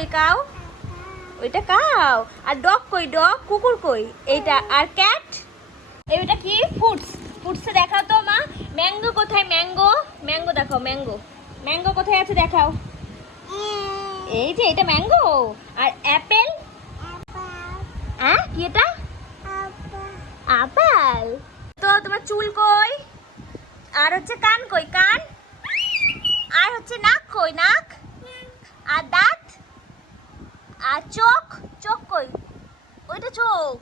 কই কাউ? ওইটা কাউ। আর ডগ কই? ডগ। কুকুর কই? এইটা। আর ক্যাট? এইটা কি? ফুডস। ফুডসে দেখাও তো মা। ম্যাঙ্গো কোথায়? ম্যাঙ্গো। ম্যাঙ্গো দেখাও। ম্যাঙ্গো। ম্যাঙ্গো কোথায় আছে দেখাও। এই যে এটা ম্যাঙ্গো। আর অ্যাপেল? হ্যাঁ কি এটা? আপেল। তো তোমার চুল কই? আর হচ্ছে কান কই? কান। আর হচ্ছে নাক কই? নাক। আর দাঁত। আর চোখ? চোখ কই? ওইটা চোখ।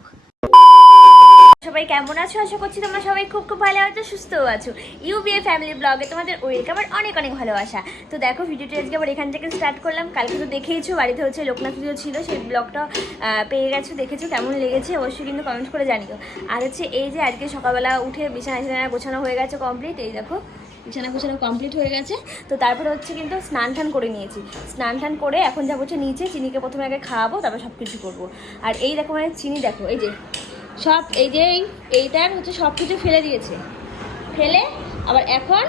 সবাই কেমন আছো? আশা করছি তোমরা সবাই খুব খুব ভালো আছো, সুস্থও আছো। ইউবিএ ফ্যামিলি ব্লগে তোমাদের ওয়েলকাম আর অনেক অনেক ভালোবাসা। তো দেখো ভিডিওটা আজকে আবার এখান থেকে স্টার্ট করলাম। কালকে তো দেখেইছো বাড়িতে হচ্ছে লোকনাথ পুজো ছিল, সেই ব্লগটা পেয়ে গেছো, দেখেছো, কেমন লেগেছে অবশ্যই কিন্তু কমেন্ট করে জানিও। আর হচ্ছে এই যে আজকে সকালবেলা উঠে বিছানা গোছানো হয়ে গেছে কমপ্লিট। এই দেখো বিছানা গোছানো কমপ্লিট হয়ে গেছে। তো তারপরে হচ্ছে কিন্তু স্নান টান করে নিয়েছি। স্নান টান করে এখন যাবো হচ্ছে নিচে, চিনিকে প্রথমে আগে খাওয়াবো, তারপর সব কিছু করবো। আর এই দেখো মানে চিনি দেখো, এই যে সব এই যে এইটার হচ্ছে সব কিছু ফেলে দিয়েছে, ফেলে আবার এখন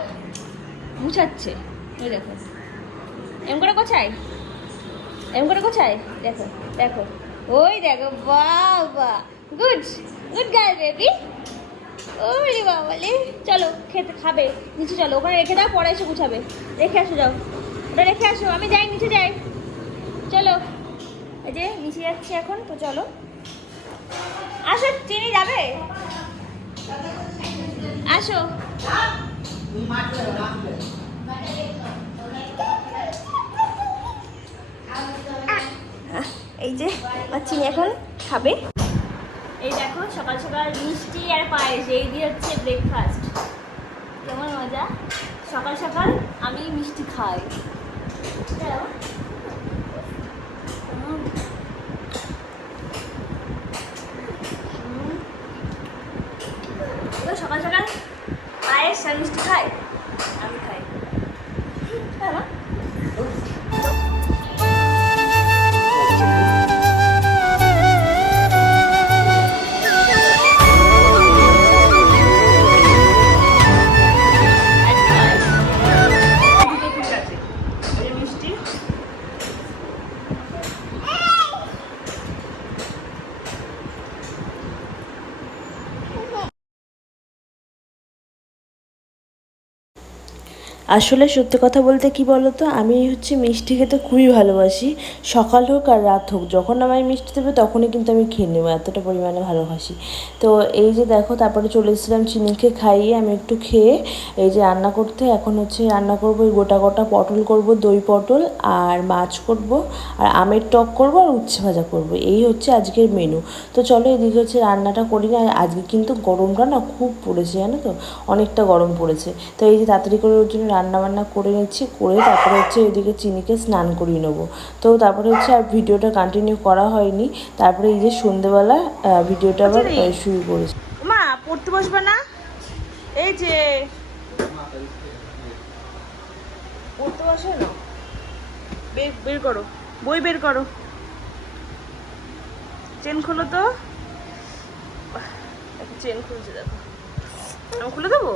গুছাচ্ছে। এই দেখো এমন করে গোছায়, এমন করে গোছায়। দেখো দেখো, ওই দেখো, বাবা গুড গুড গার্ল বেবি। ওরে বাবালে, চলো খেতে খাবে, নিচে চলো, ওখানে রেখে দাও, পরে এসে গুছাবে। রেখে আসো, যাও ওটা রেখে আসো, আমি যাই নিচে যাই। চলো এই যে নিচে যাচ্ছি এখন, তো চলো আসো। চিনি যাবে? আসো। এই যে চিনি এখন খাবে। এই দেখো সকাল সকাল মিষ্টি আর পায়েস, এই দিয়ে হচ্ছে ব্রেকফাস্ট। কেমন মজা, সকাল সকাল আমি মিষ্টি খাই। সকাল সকাল পায়েস আর মিষ্টি খাই, আমি খাই। আসলে সত্যি কথা বলতে কি বলতো, আমি হচ্ছে মিষ্টি খেতে খুবই ভালোবাসি। সকাল হোক আর রাত হোক, যখন আমায় মিষ্টি দেবে তখনই কিন্তু আমি খেয়ে নেবো, এতটা পরিমাণে ভালোবাসি। তো এই যে দেখো তারপরে চলে এসেছিলাম চিনিকে খাইয়ে, আমি একটু খেয়ে এই যে রান্না করতে। এখন হচ্ছে রান্না করবো ওই গোটা গোটা পটল করব, দই পটল আর মাছ করব, আর আমের টক করব, আর উচ্ছে ভাজা করব। এই হচ্ছে আজকের মেনু। তো চলো এদিকে হচ্ছে রান্নাটা করি না। আজকে কিন্তু গরমটা না খুব পড়েছে, জানো তো, অনেকটা গরম পড়েছে। তো এই যে তাড়াতাড়ি করে ওর জন্য রান্নাবান্না করে নিচ্ছি, করে তারপরে হচ্ছে এদিকে চিনিকে স্নান করিয়ে নেবো। তো তারপরে হচ্ছে আর ভিডিওটা কন্টিনিউ করা হয়নি। তারপরে এই যে সন্ধ্যেবেলা ভিডিওটা আবার শুরু করেছি। মা পড়তে বসবে না? এই যে পড়তে বসে না, বের করো বই, বের করো, চেন খোলো তো। চেন খুলছে দেখো, আমি খুলে দেবো।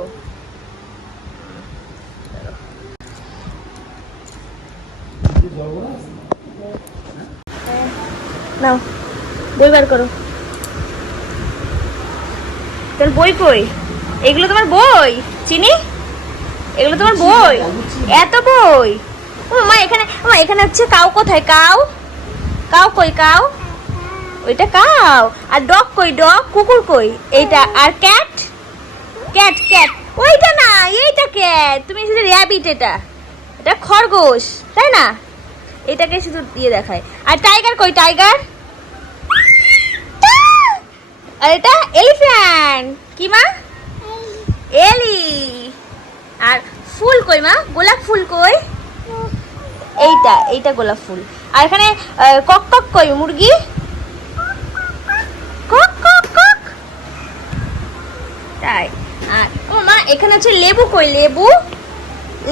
নাও বই বার করো। তাহলে বই কই? এগুলো তোমার বই চিনি? এগুলো তোমার বই? এত বই? ও মা এখানে, ও মা এখানে হচ্ছে কাউ কোথায়? কাউ। কাউ কই? কাউ। ওইটা কাউ। আর ডগ কই? ডগ। কুকুর কই? এইটা। আর ক্যাট? Cat cat. ওইটা না, এইটা ক্যাট। তুমি শুধু র্যাবিট, এটা এটা খরগোশ, তাই না? এটাকে শুধু দিয়ে দেখায়। আর টাইগার কই? টাইগার। আর এটা এলিফ্যান্ট। কি মা? এলি। আর ফুল কই মা? গোলাপ ফুল কই? এইটা, এইটা গোলাপ ফুল। আর এখানে কক কক কই? মুরগি। কক কক কক। তাই। আর ও মা এখানে হচ্ছে লেবু কই? লেবু।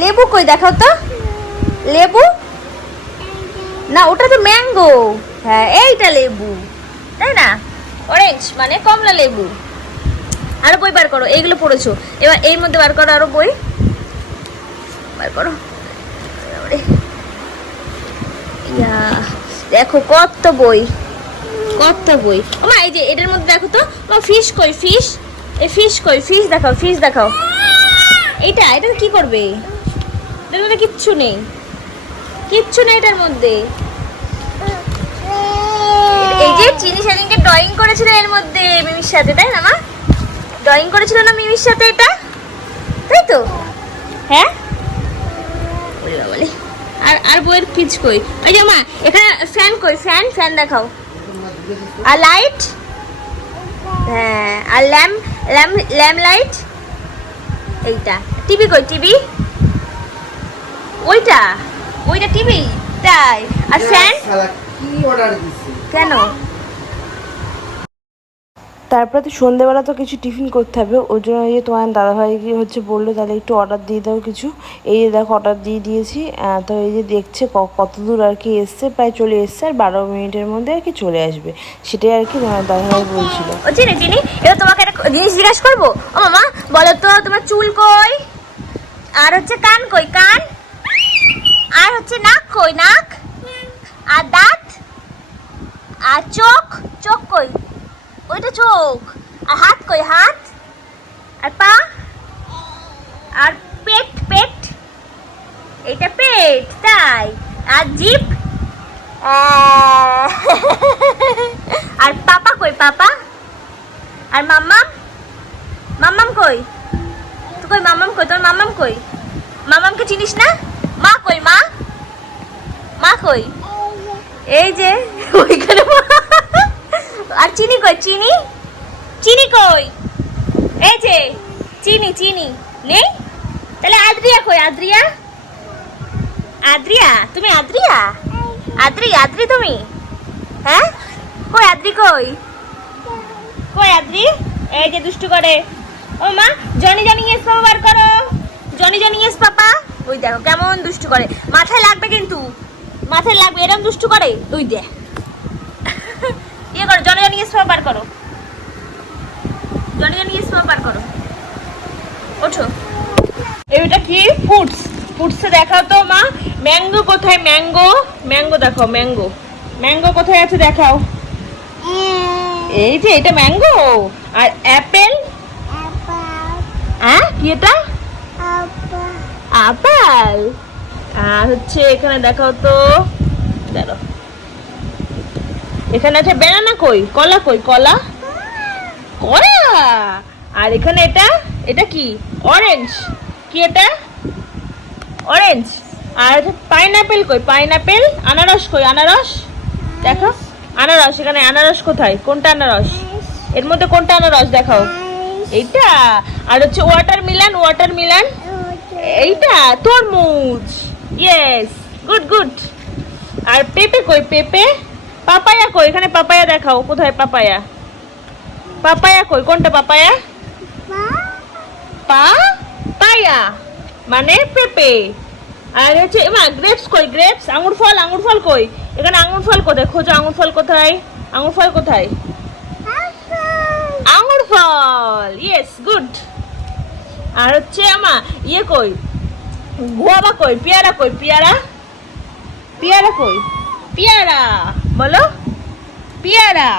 লেবু কই দেখাও তো। লেবু না, ওটা তো ম্যাঙ্গো। হ্যাঁ এইটা লেবু, তাই না? অরেঞ্জ মানে কমলা লেবু। আরো বই বার করো, এইগুলো পড়েছো, এবার এর মধ্যে বার করো আরো বই, বার করো। ইয়া দেখো কত বই, কত বই। ও মা, এই যে এটার মধ্যে দেখো তো, ও ফিশ কই, ফিশ, এই ফিশ কই, ফিশ দেখাও, ফিশ দেখাও। এটা কি করবে? এটার মধ্যে কিচ্ছু নেই, কিচ্ছু নেই এটার মধ্যে। এই যে চিনি সেদিনকে ড্রয়িং করেছিল এর মধ্যে মিমির সাথে, তাই না মা? ড্রয়িং করেছিল না মিমির সাথে এটা, তাই তো? হ্যাঁ বলে। আর বইয়ের ফিজ কই? ওই যে মা এখানে ফ্যান কই, ফ্যান, ফ্যান দেখাও। আর লাইট, হ্যাঁ, আর ল্যাম্প, ল্যাম্প, ল্যাম্প লাইট। এইটা টিভি কই, টিভি, ওইটা, ওইটা টিভি, তাই? আর ফ্যান কি অর্ডার দিছি কেন? তারপরে তো সন্ধেবেলা তো কিছু টিফিন করতে হবে, ওই জন্য এই যে তোমার দাদাভাই গিয়ে হচ্ছে বললো তাহলে একটু অর্ডার দিয়ে দাও কিছু। এই যে দেখো অর্ডার দিয়ে দিয়েছি। তো এই যে দেখছে কত দূর আর কি এসছে, প্রায় চলে এসছে, আর 12 মিনিটের মধ্যে আর কি চলে আসবে, সেটাই আর কি তোমার দাদাভাই বলছিল। ও চিনি চিনি, এবার তোমাকে একটা জিনিস জিজ্ঞাসা করবো। ও মামা বলো তো, তোমার চুল কই? আর হচ্ছে কান কই, কান? আর হচ্ছে নাক কই, নাক? আর দাঁত? আর চোখ, চোখ কই? ওইটা চোখ। আর হাত কই, হাত? আর পা? আর পেট, পেট, এইটা পেট, তাই? আর জিভ? আর পাপা কই, পাপা? আর মাম্মাম, মাম্মাম কই? তুই কই মাম্মাম কই? তোর মাম্মাম কই? মাম্মামকে চিনিস না? মা কই, মা? মা কই? এই যে ওইখানে। আর চিনি কই, চিনি, চিনি কই? এই যে চিনি, চিনি নেই। তাহলে আদ্রিয়া কই, আদ্রিয়া? আদ্রিয়া, তুমি আদ্রিয়া? আদ্রি, আদ্রি তুমি? হ্যাঁ, কই আদ্রি, কই কই আদ্রি? এই যে দুষ্টু করে। ও মা, জনি জনি ইয়েস পাপা বার করো, জনি জনি ইয়েস পাপা। ওই দেখো কেমন দুষ্টু করে, মাথায় লাগবে কিন্তু, মাথায় লাগবে, এরকম দুষ্টু করে। ওই দে ইয়ে করো, জনি জনি ইয়েস পাপা বার করো, জনি জনি ইয়েস পাপা বার করো। ওঠো। এটা কি? ফুডস, ফুডসে দেখাও তো মা। ম্যাঙ্গো কোথায়? ম্যাঙ্গো, ম্যাঙ্গো দেখাও, ম্যাঙ্গো, ম্যাঙ্গো কোথায় আছে দেখাও। এই যে এটা ম্যাঙ্গো। আর অ্যাপেল, হ্যাঁ কি এটা? আপেল। আর হচ্ছে এখানে দেখাও তো, দাঁড়াও, এখানে আছে ব্যানানা কই, কলা কই, কলা, কলা। আর এখানে এটা, এটা কি? অরেঞ্জ, কি এটা? অরেঞ্জ। আর পাইনাপেল কই, পাইনাপেল। আনারস কই, আনারস দেখো, আনারস, এখানে আনারস কোথায়? কোনটা আনারস? এর মধ্যে কোনটা আনারস দেখাও? এইটা। আর হচ্ছে ওয়াটারমেলন, ওয়াটারমেলন, এইটা তরমুজ। Yes, good good. আর পেঁপে কই, পেঁপে। পাপায়া কই, এখানে পাপায়া দেখাও, কোথায় পাপায়া? পাপায়া কই, কোনটা পাপায়া? পায়া মানে পেঁপে। আর হচ্ছে মা গ্রেপস কই, গ্রেপস, আঙুর ফল, আঙুর ফল কই? এখানে আঙুর ফল কোথায়? খোঁজো আঙুর ফল কোথায়? আঙুর ফল কোথায়? আঙুর ফল, ইয়েস গুড। আর হচ্ছে আমা ইয়ে কই, গোয়াবা কই, পেয়ারা কই, পেয়ারা, পেয়ারা কই? পেয়ারা বলো, পেয়ারা।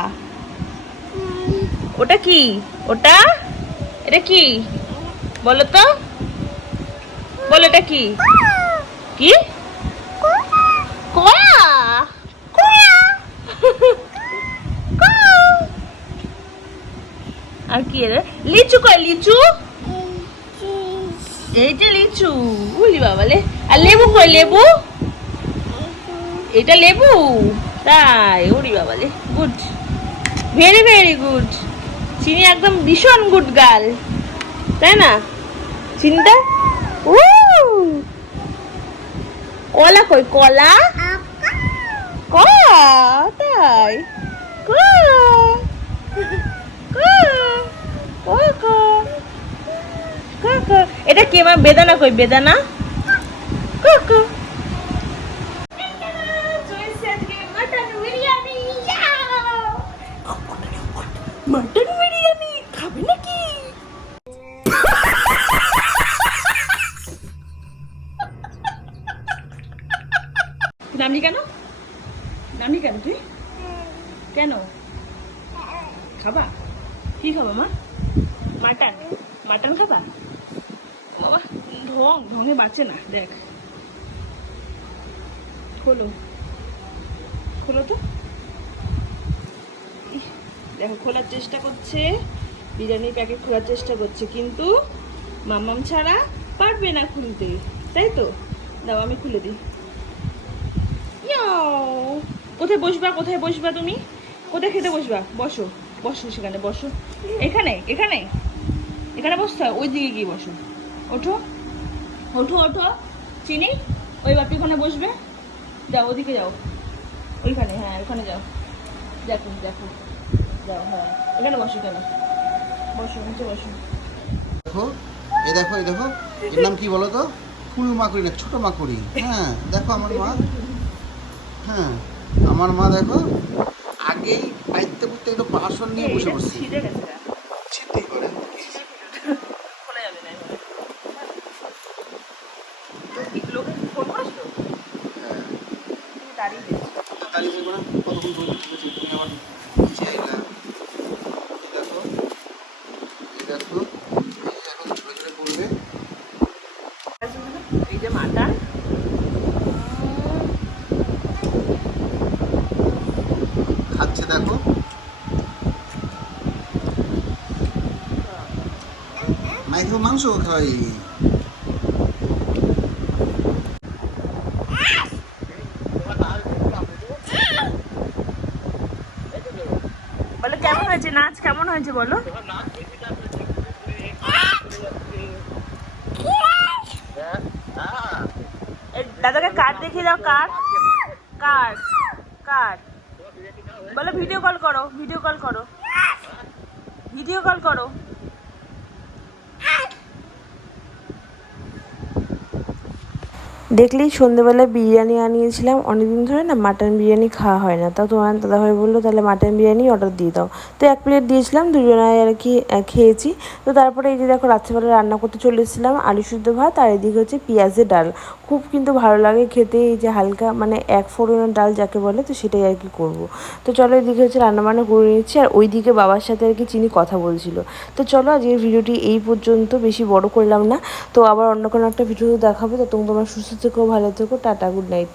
ওটা কি? ওটা, এটা কি বলো তো, বলো এটা কি? কি? কলা, কলা। আর কি রে? লিচু কই, লিচু? এই যে লিচু, উলি বাবালে। আর লেবু কই, লেবু? এটা লেবু, তাই? উরি বাবালে, গুড, ভেরি ভেরি গুড। চিনি একদম ভীষণ গুড গার্ল, তাই না? চিন্তা। ও কলা কই, কলা, কলা, তাই? কলা, এটা কি? আমার বেদানা কই, বেদানা, মটন বিরিয়ানি খাবে নাকি? নামলি কেন? কানি কেন তুই? কেন খাবা? কি খাবা মা? মাটন? মাটন খাবা? বাবা ঢঙে বাঁচে না, দেখ। খোলো তো। ইস, দেখো খোলার চেষ্টা করছে, বিরিয়ানির প্যাকেট খোলার চেষ্টা করছে, কিন্তু মাম্মাম ছাড়া পারবে না খুলতে, তাই তো? দাও আমি খুলে দিই। ইয়াও! কোথায় বসবা তুমি? কোথায় খেতে বসবা? বসো সেখানে বসো। এখানে বসতে হয়, ওই দিকে গিয়ে বসো। ওঠো। চিনি, ওই বাপি ওখানে বসবে। যাও ওদিকে যাও, ওইখানে, হ্যাঁ ওখানে যাও। দেখো যাও, হ্যাঁ এখানে বসো, নিচে বসো। দেখো এই দেখো এর নাম কি বলো তো? ফুল মাকড়ি না, ছোট মাকড়ি। হ্যাঁ দেখো আমার মা, হ্যাঁ আমার মা দেখো আগেই আইতে করতে একটু বাসন নিয়ে বসে পড়ছে। ছিঁড়ে গেছে, ছিটতেই পারে। খোলা যাবে না লোকে ফোন করেছিল, হ্যাঁ দাঁড়িয়ে দেখছি। তালি বলবো না, কতক্ষণ ধরে বসে তুমি আবার নিচে আইলা। এই দেখো এই যে এখন ঝরে ঝরে পড়বে। এই যে মাটন, খাচ্ছে দেখো। মাইকেও মাংস খাই। বলো কেমন হয়েছে নাচ, কেমন হয়েছে বলো? দাদাকে কার্ড দেখিয়ে দাও, কার্ড বলো। ভিডিও কল করো। দেখলেই সন্ধ্যেবেলায় বিরিয়ানি আনিয়েছিলাম, অনেকদিন ধরে না মাটন বিরিয়ানি খাওয়া হয় না, তা তোমার দাদাভাই বললো তাহলে মাটন বিরিয়ানি অর্ডার দিয়ে দাও। তো 1 প্লেট দিয়েছিলাম, দুজনায় আর কি খেয়েছি। তো তারপরে এই যে দেখো রাত্রেবেলা রান্না করতে চলে এসেছিলাম আলু সিদ্ধ ভাত, আর এদিকে হচ্ছে পেঁয়াজের ডাল। খুব কিন্তু ভালো লাগে খেতে, এই যে হালকা মানে 1 ফোড়নের ডাল যাকে বলে, তো সেটাই আর কি করবো। তো চলো এদিকে হচ্ছে রান্নাবান্না করে নিচ্ছি, আর ওইদিকে বাবার সাথে আর কি চিনি কথা বলছিল। তো চলো আজকের ভিডিওটি এই পর্যন্ত, বেশি বড় করলাম না। তো আবার অন্য কোনো একটা ভিডিও দেখাবো, তো তোমরা সুস্থ থেকো, ভালো থেকো, টাটা, গুড নাইট।